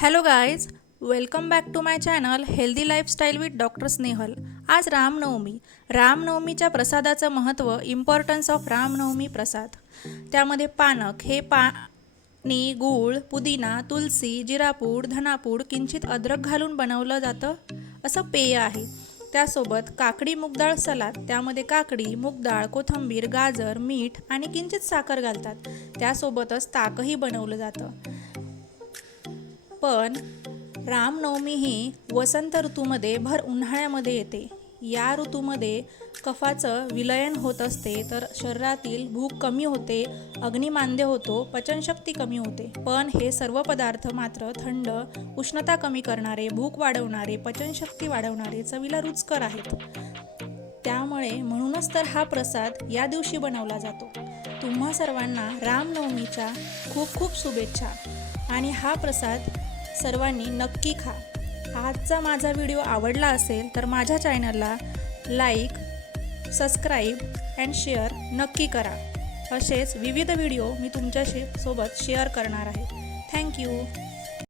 Hello guys, welcome back to my channel healthy lifestyle with doctor Snehal. आज रामनवमीच्या प्रसादाचं महत्त्व, importance of Ramnavami प्रसाद. त्यामध्ये पानक हे पाणी, गूळ, पुदिना, तुलसी, जिरापूड, धनापूड, किंचित अद्रक घालून बनवलं जातं असं पेय आहे. त्यासोबत काकडी मूगडाळ सलाद, त्यामध्ये काकडी, मूगडाळ, कोथिंबीर, गाजर, मीठ आणि किंचित साखर घालतात. त्यासोबतच ताकही बनवलं जातं. पण रामनवमी ही वसंत ऋतूमध्ये भर उन्हाळ्यामध्ये येते. या ऋतूमध्ये कफाचं विलयन होत असते, तर शरीरातील भूक कमी होते, अग्निमांद्य होतो, पचनशक्ती कमी होते. पण हे सर्व पदार्थ मात्र थंड, उष्णता कमी करणारे, भूक वाढवणारे, पचनशक्ती वाढवणारे, चवीला रुचकर आहेत. त्यामुळे म्हणूनच तर हा प्रसाद या दिवशी बनवला जातो. तुम्हा सर्वांना रामनवमीच्या खूप खूप शुभेच्छा आणि हा प्रसाद सर्वांनी नक्की खा. आजचा माझा व्हिडिओ आवडला असेल तर माझ्या चॅनलला लाईक, सबस्क्राईब अँड शेअर नक्की करा. असेच विविध व्हिडिओ मी तुमच्याशी सोबत शेअर करणार आहे. थँक्यू.